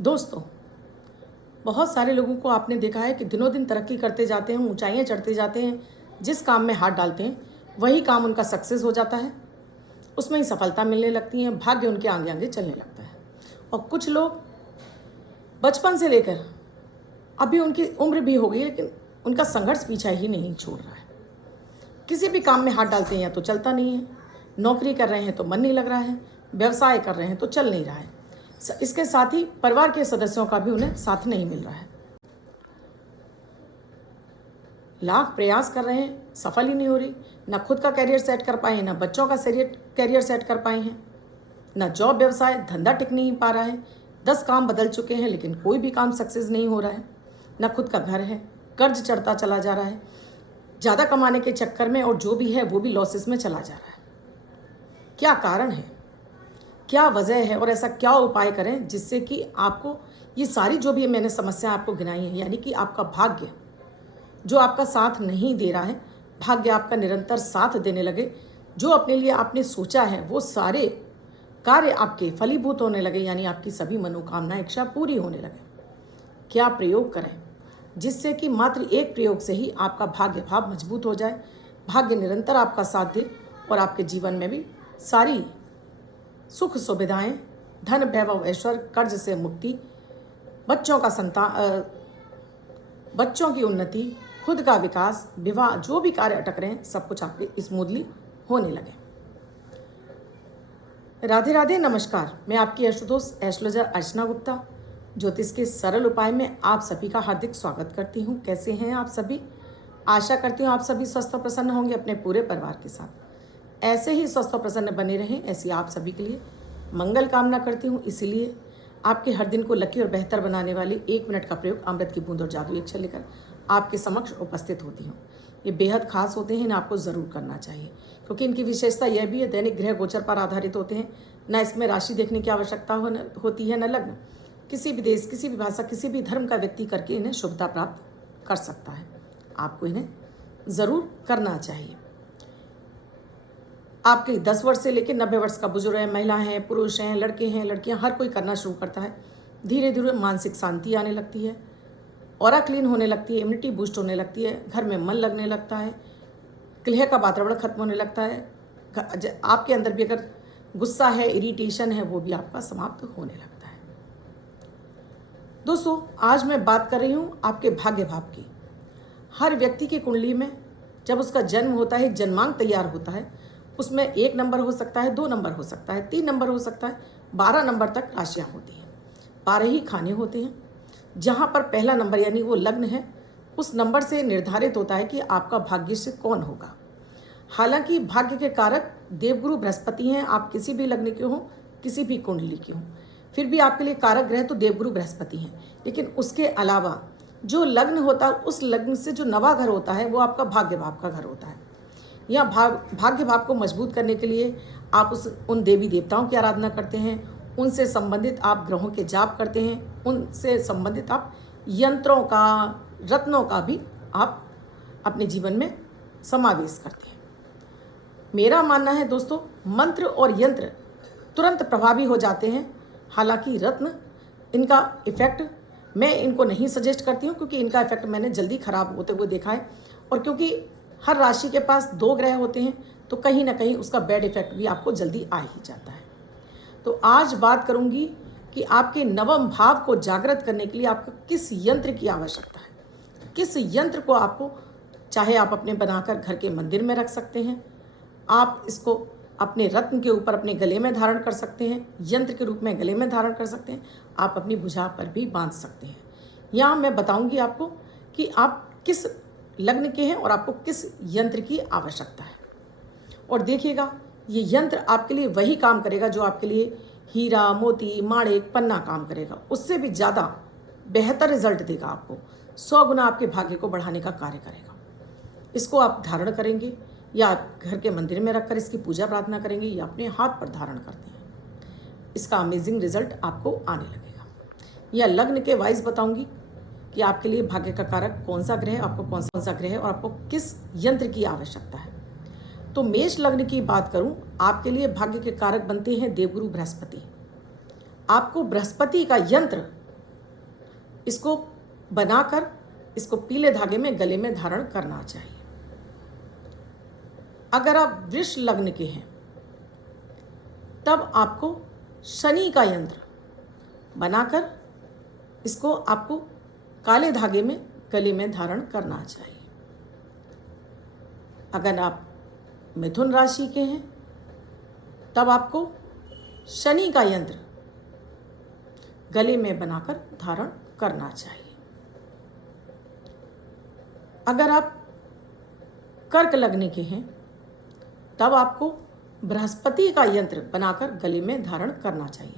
दोस्तों, बहुत सारे लोगों को आपने देखा है कि दिनों दिन तरक्की करते जाते हैं, ऊंचाइयां चढ़ते जाते हैं। जिस काम में हाथ डालते हैं वही काम उनका सक्सेस हो जाता है, उसमें ही सफलता मिलने लगती है, भाग्य उनके आगे आगे चलने लगता है। और कुछ लोग बचपन से लेकर अभी उनकी उम्र भी हो गई लेकिन उनका संघर्ष पीछा ही नहीं छोड़ रहा है। किसी भी काम में हाथ डालते हैं या तो चलता नहीं है, नौकरी कर रहे हैं तो मन नहीं लग रहा है, व्यवसाय कर रहे हैं तो चल नहीं रहा है। इसके साथ ही परिवार के सदस्यों का भी उन्हें साथ नहीं मिल रहा है। लाख प्रयास कर रहे हैं, सफल ही नहीं हो रही। ना खुद का कैरियर सेट कर पाए हैं, ना बच्चों का कैरियर सेट कर पाए हैं, ना जॉब व्यवसाय धंधा टिक नहीं पा रहा है। 10 काम बदल चुके हैं लेकिन कोई भी काम सक्सेस नहीं हो रहा है। ना खुद का घर है, कर्ज चढ़ता चला जा रहा है, ज़्यादा कमाने के चक्कर में, और जो भी है वो भी लॉसेस में चला जा रहा है। क्या कारण है, क्या वजह है, और ऐसा क्या उपाय करें जिससे कि आपको ये सारी जो भी मैंने समस्या आपको गिनाई है, यानी कि आपका भाग्य जो आपका साथ नहीं दे रहा है, भाग्य आपका निरंतर साथ देने लगे। जो अपने लिए आपने सोचा है वो सारे कार्य आपके फलीभूत होने लगे, यानी आपकी सभी मनोकामनाएं इच्छा पूरी होने लगे। क्या प्रयोग करें जिससे कि मात्र एक प्रयोग से ही आपका भाग्य भाव मजबूत हो जाए, भाग्य निरंतर आपका साथ दे और आपके जीवन में भी सारी सुख सुविधाएं, धन वैभव ऐश्वर्य, कर्ज से मुक्ति, बच्चों की उन्नति, खुद का विकास, विवाह, जो भी कार्य अटक रहे हैं सब कुछ आपके स्मूथली होने लगे। राधे राधे, नमस्कार। मैं आपकी एस्ट्रोदोस्त एस्ट्रोलॉजर अर्चना गुप्ता ज्योतिष के सरल उपाय में आप सभी का हार्दिक स्वागत करती हूँ। कैसे हैं आप सभी? आशा करती हूँ आप सभी स्वस्थ और प्रसन्न होंगे अपने पूरे परिवार के साथ। ऐसे ही स्वस्थ और प्रसन्न बने रहें, ऐसी आप सभी के लिए मंगल कामना करती हूँ। इसीलिए आपके हर दिन को लकी और बेहतर बनाने वाली 1 मिनट का प्रयोग अमृत की बूंद और जादू अक्षर लेकर आपके समक्ष उपस्थित होती हूँ। ये बेहद खास होते हैं, इन्हें आपको ज़रूर करना चाहिए क्योंकि इनकी विशेषता यह भी है दैनिक ग्रह गोचर पर आधारित होते हैं। न इसमें राशि देखने की आवश्यकता होती है, न लग्न। किसी भी देश, किसी भी भाषा, किसी भी धर्म का व्यक्ति करके इन्हें शुभता प्राप्त कर सकता है। आपको इन्हें ज़रूर करना चाहिए। आपके 10 वर्ष से लेकर 90 वर्ष का बुजुर्ग है, महिला हैं, पुरुष हैं, लड़के हैं, लड़कियां, हर कोई करना शुरू करता है। धीरे धीरे मानसिक शांति आने लगती है, ऑरा क्लीन होने लगती है, इम्यूनिटी बूस्ट होने लगती है, घर में मन लगने लगता है, कलह का वातावरण खत्म होने लगता है। आपके अंदर भी अगर गुस्सा है, इरिटेशन है, वो भी आपका समाप्त होने लगता है। दोस्तों, आज मैं बात कर रही हूँ आपके भाग्य भाव की। हर व्यक्ति की कुंडली में जब उसका जन्म होता है, जन्मांक तैयार होता है, उसमें 1 नंबर हो सकता है, 2 नंबर हो सकता है, 3 नंबर हो सकता है, 12 नंबर तक राशियाँ होती हैं। 12 ही खाने होते हैं। जहाँ पर पहला नंबर यानी वो लग्न है, उस नंबर से निर्धारित होता है कि आपका भाग्यस्य कौन होगा। हालांकि भाग्य के कारक देवगुरु बृहस्पति हैं। आप किसी भी लग्न के हों, किसी भी कुंडली के हों, फिर भी आपके लिए कारक ग्रह तो देवगुरु बृहस्पति हैं। लेकिन उसके अलावा जो लग्न होता है, उस लग्न से जो नवा घर होता है वो आपका भाग्य भाव का घर होता है। या भाग्य भाव को मजबूत करने के लिए आप उन देवी देवताओं की आराधना करते हैं, उनसे संबंधित आप ग्रहों के जाप करते हैं, उनसे संबंधित आप यंत्रों का, रत्नों का भी आप अपने जीवन में समावेश करते हैं। मेरा मानना है दोस्तों, मंत्र और यंत्र तुरंत प्रभावी हो जाते हैं। हालांकि रत्न, इनका इफेक्ट मैं इनको नहीं सजेस्ट करती हूँ क्योंकि इनका इफेक्ट मैंने जल्दी खराब होते हुए देखा है, और क्योंकि हर राशि के पास 2 ग्रह होते हैं तो कहीं ना कहीं उसका बैड इफेक्ट भी आपको जल्दी आ ही जाता है। तो आज बात करूंगी कि आपके नवम भाव को जागृत करने के लिए आपको किस यंत्र की आवश्यकता है। किस यंत्र को आपको, चाहे आप अपने बनाकर घर के मंदिर में रख सकते हैं, आप इसको अपने रत्न के ऊपर अपने गले में धारण कर सकते हैं, यंत्र के रूप में गले में धारण कर सकते हैं, आप अपनी भुजा पर भी बांध सकते हैं। यहाँ मैं बताऊंगी आपको कि आप किस लग्न के हैं और आपको किस यंत्र की आवश्यकता है। और देखिएगा, ये यंत्र आपके लिए वही काम करेगा जो आपके लिए हीरा, मोती, माणिक, पन्ना काम करेगा। उससे भी ज़्यादा बेहतर रिजल्ट देगा आपको, 100 गुना आपके भाग्य को बढ़ाने का कार्य करेगा। इसको आप धारण करेंगे या आप घर के मंदिर में रखकर इसकी पूजा प्रार्थना करेंगे या अपने हाथ पर धारण करते हैं, इसका अमेजिंग रिजल्ट आपको आने लगेगा। या लग्न के वाइज बताऊंगी कि आपके लिए भाग्य का कारक कौन सा ग्रह है, आपको कौन सा ग्रह है और आपको किस यंत्र की आवश्यकता है। तो मेष लग्न की बात करूं, आपके लिए भाग्य के कारक बनते हैं देवगुरु बृहस्पति। आपको बृहस्पति का यंत्र इसको बनाकर इसको पीले धागे में गले में धारण करना चाहिए। अगर आप वृष लग्न के हैं तब आपको शनि का यंत्र बनाकर इसको आपको काले धागे में गले में धारण करना चाहिए। अगर आप मिथुन राशि के हैं तब आपको शनि का यंत्र गले में बनाकर धारण करना चाहिए। अगर आप कर्क लग्न के हैं तब आपको बृहस्पति का यंत्र बनाकर गले में धारण करना चाहिए।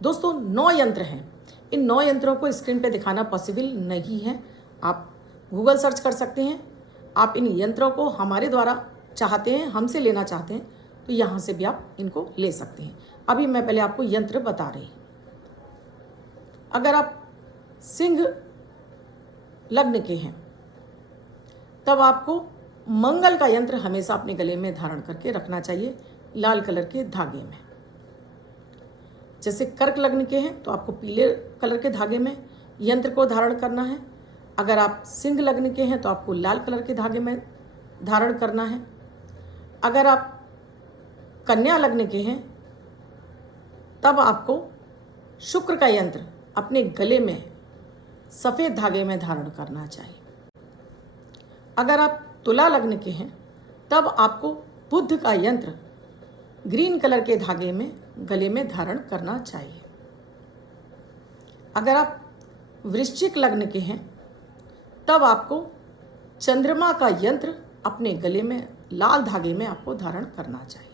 दोस्तों 9 यंत्र हैं। इन 9 यंत्रों को स्क्रीन पे दिखाना पॉसिबल नहीं है। आप गूगल सर्च कर सकते हैं। आप इन यंत्रों को हमारे द्वारा चाहते हैं, हमसे लेना चाहते हैं तो यहाँ से भी आप इनको ले सकते हैं। अभी मैं पहले आपको यंत्र बता रही हूँ। अगर आप सिंह लग्न के हैं तब आपको मंगल का यंत्र हमेशा अपने गले में धारण करके रखना चाहिए, लाल कलर के धागे में। जैसे कर्क लग्न के हैं तो आपको पीले कलर के धागे में यंत्र को धारण करना है। अगर आप सिंह लग्न के हैं तो आपको लाल कलर के धागे में धारण करना है। अगर आप कन्या लग्न के हैं तब आपको शुक्र का यंत्र अपने गले में सफ़ेद धागे में धारण करना चाहिए। अगर आप तुला लग्न के हैं तब आपको बुध का यंत्र ग्रीन कलर के धागे में गले में धारण करना चाहिए। अगर आप वृश्चिक लग्न के हैं तब आपको चंद्रमा का यंत्र अपने गले में लाल धागे में आपको धारण करना चाहिए।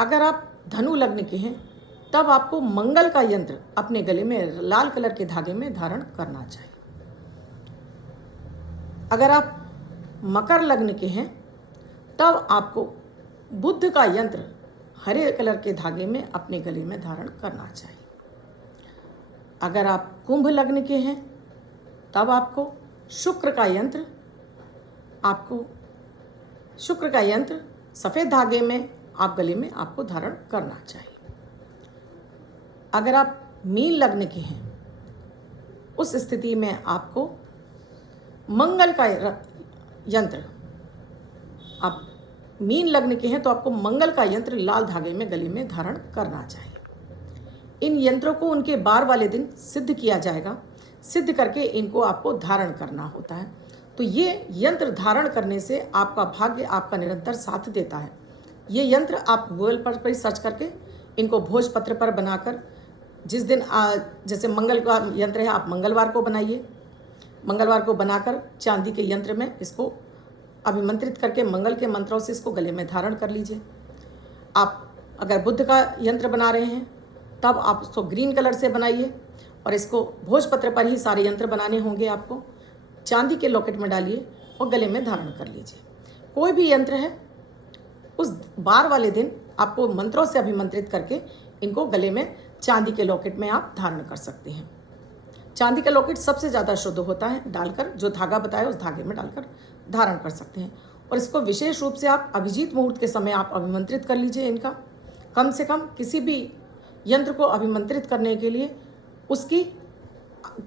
अगर आप धनु लग्न के हैं तब आपको मंगल का यंत्र अपने गले में लाल कलर के धागे में धारण करना चाहिए। अगर आप मकर लग्न के हैं तब आपको बुध का यंत्र हरे कलर के धागे में अपने गले में धारण करना चाहिए। अगर आप कुंभ लग्न के हैं तब आपको शुक्र का यंत्र सफ़ेद धागे में आप गले में आपको धारण करना चाहिए। अगर आप मीन लग्न के हैं उस स्थिति में आपको मंगल का यंत्र, आप मीन लग्न के हैं तो आपको मंगल का यंत्र लाल धागे में गले में धारण करना चाहिए। इन यंत्रों को उनके बार वाले दिन सिद्ध किया जाएगा। सिद्ध करके इनको आपको धारण करना होता है। तो ये यंत्र धारण करने से आपका भाग्य आपका निरंतर साथ देता है। ये यंत्र आप गूगल पर ही सर्च करके इनको भोजपत्र पर बनाकर जिस दिन जैसे मंगल का यंत्र है आप मंगलवार को बनाइए। मंगलवार को बनाकर चांदी के यंत्र में इसको अभिमंत्रित करके मंगल के मंत्रों से इसको गले में धारण कर लीजिए। आप अगर बुध का यंत्र बना रहे हैं तब आप उसको ग्रीन कलर से बनाइए और इसको भोजपत्र पर ही सारे यंत्र बनाने होंगे। आपको चांदी के लॉकेट में डालिए और गले में धारण कर लीजिए। कोई भी यंत्र है उस बार वाले दिन आपको मंत्रों से अभिमंत्रित करके इनको गले में चांदी के लॉकेट में आप धारण कर सकते हैं। चांदी का लॉकेट सबसे ज़्यादा शुद्ध होता है, डालकर जो धागा बताया उस धागे में डालकर धारण कर सकते हैं। और इसको विशेष रूप से आप अभिजीत मुहूर्त के समय आप अभिमंत्रित कर लीजिए। इनका कम से कम किसी भी यंत्र को अभिमंत्रित करने के लिए उसकी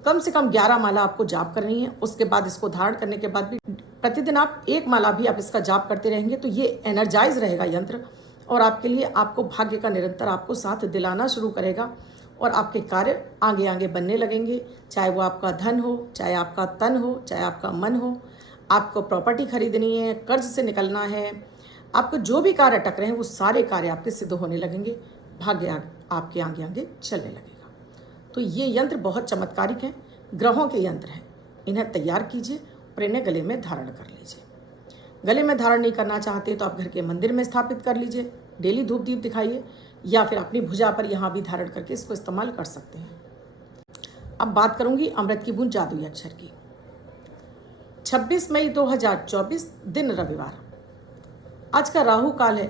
कम से कम 11 माला आपको जाप करनी है। उसके बाद इसको धारण करने के बाद भी प्रतिदिन आप 1 माला भी आप इसका जाप करते रहेंगे तो ये एनर्जाइज रहेगा यंत्र और आपके लिए आपको भाग्य का निरंतर आपको साथ दिलाना शुरू करेगा और आपके कार्य आगे आगे बनने लगेंगे। चाहे वो आपका धन हो, चाहे आपका तन हो, चाहे आपका मन हो, आपको प्रॉपर्टी खरीदनी है, कर्ज से निकलना है, आपको जो भी कार्य अटक रहे हैं वो सारे कार्य आपके सिद्ध होने लगेंगे। भाग्य आपके आगे आगे चलने लगेगा। तो ये यंत्र बहुत चमत्कारिक हैं, ग्रहों के यंत्र हैं। इन्हें तैयार कीजिए और इन्हें गले में धारण कर लीजिए। गले में धारण नहीं करना चाहते तो आप घर के मंदिर में स्थापित कर लीजिए। डेली धूप दीप दिखाइए या फिर अपनी भुजा पर यहाँ भी धारण करके इसको इस्तेमाल कर सकते हैं। अब बात करूंगी अमृत की बूंद जादुई अक्षर की। 26 मई 2024 दिन रविवार। आज का राहु काल है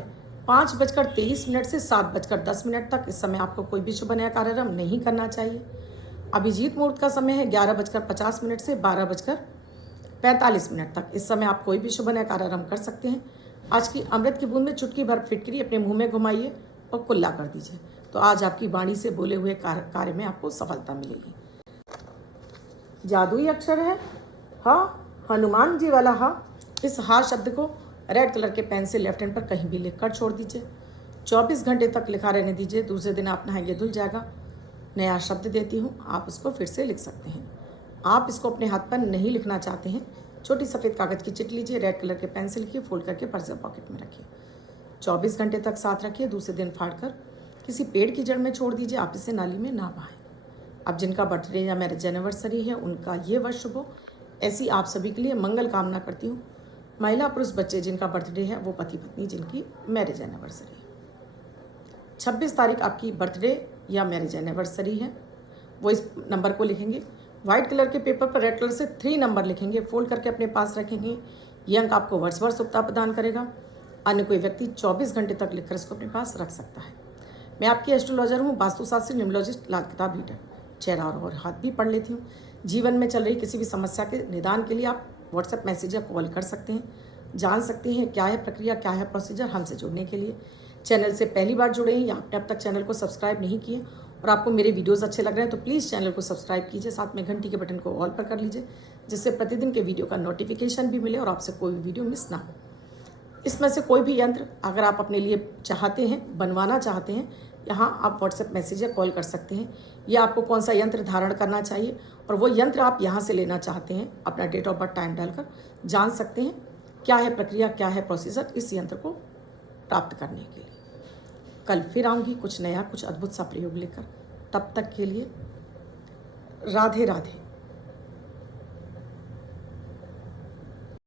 5:23 से 7:10 तक। इस समय आपको कोई भी शुभ नया कार्यक्रम नहीं करना चाहिए। अभिजीत मुहूर्त का समय है 11:50 से 12:45 तक। इस समय आप कोई भी शुभ नया कार्यक्रम कर सकते हैं। आज की अमृत की बूंद में चुटकी भर फिटकरी अपने मुंह में घुमाइए और कुल्ला कर दीजिए। तो आज आपकी वाणी से बोले हुए कार्य में आपको सफलता मिलेगी। जादुई अक्षर है हा, हनुमान जी वाला हा। इस हा शब्द को रेड कलर के पेन से लेफ्ट हैंड पर कहीं भी लिख कर छोड़ दीजिए। 24 घंटे तक लिखा रहने दीजिए। दूसरे दिन आप नहाएंगे धुल जाएगा। नया शब्द देती हूँ, आप उसको फिर से लिख सकते हैं। आप इसको अपने हाथ पर नहीं लिखना चाहते हैं, छोटी सफ़ेद कागज़ की चिट लीजिए, रेड कलर के पेन से लिखिए, फोल्ड करके पर्स या पॉकेट में रखिए। 24 घंटे तक साथ रखिए। दूसरे दिन फाड़ कर किसी पेड़ की जड़ में छोड़ दीजिए। आप इसे नाली में ना बहाएं। अब जिनका बर्थडे या मैरिज एनिवर्सरी है उनका ये वर्ष शुभ हो, ऐसी आप सभी के लिए मंगल कामना करती हूँ। महिला पुरुष बच्चे जिनका बर्थडे है, वो पति पत्नी जिनकी मैरिज एनिवर्सरी है। 26 तारीख आपकी बर्थडे या मैरिज एनिवर्सरी है, वो इस नंबर को लिखेंगे। वाइट कलर के पेपर पर रेड कलर से 3 नंबर लिखेंगे, फोल्ड करके अपने पास रखेंगे। ये अंक आपको वर्ष भर शुभता प्रदान करेगा। अन्य कोई व्यक्ति 24 घंटे तक लिखकर इसको अपने पास रख सकता है। मैं आपकी एस्ट्रोलॉजर हूँ, वास्तुशास्त्री, न्यूमरोलॉजिस्ट, लाल किताब रीडर। चेहरा और हाथ भी पढ़ लेती हूँ। जीवन में चल रही किसी भी समस्या के निदान के लिए आप व्हाट्सएप मैसेज या कॉल कर सकते हैं। जान सकते हैं क्या है प्रक्रिया, क्या है प्रोसीजर हमसे जुड़ने के लिए। चैनल से पहली बार जुड़े हैं या आपने अब तक चैनल को सब्सक्राइब नहीं किए और आपको मेरे वीडियोस अच्छे लग रहे हैं तो प्लीज़ चैनल को सब्सक्राइब कीजिए। साथ में घंटी के बटन को ऑल पर कर लीजिए, जिससे प्रतिदिन के वीडियो का नोटिफिकेशन भी मिले और आपसे कोई भी वीडियो मिस ना हो। इसमें से कोई भी यंत्र अगर आप अपने लिए चाहते हैं, बनवाना चाहते हैं, यहाँ आप व्हाट्सएप मैसेज या कॉल कर सकते हैं। या आपको कौन सा यंत्र धारण करना चाहिए और वो यंत्र आप यहाँ से लेना चाहते हैं, अपना डेट ऑफ बर्थ टाइम डालकर जान सकते हैं क्या है प्रक्रिया, क्या है प्रोसीजर इस यंत्र को प्राप्त करने के लिए। कल फिर आऊँगी कुछ नया, कुछ अद्भुत सा प्रयोग लेकर। तब तक के लिए राधे राधे।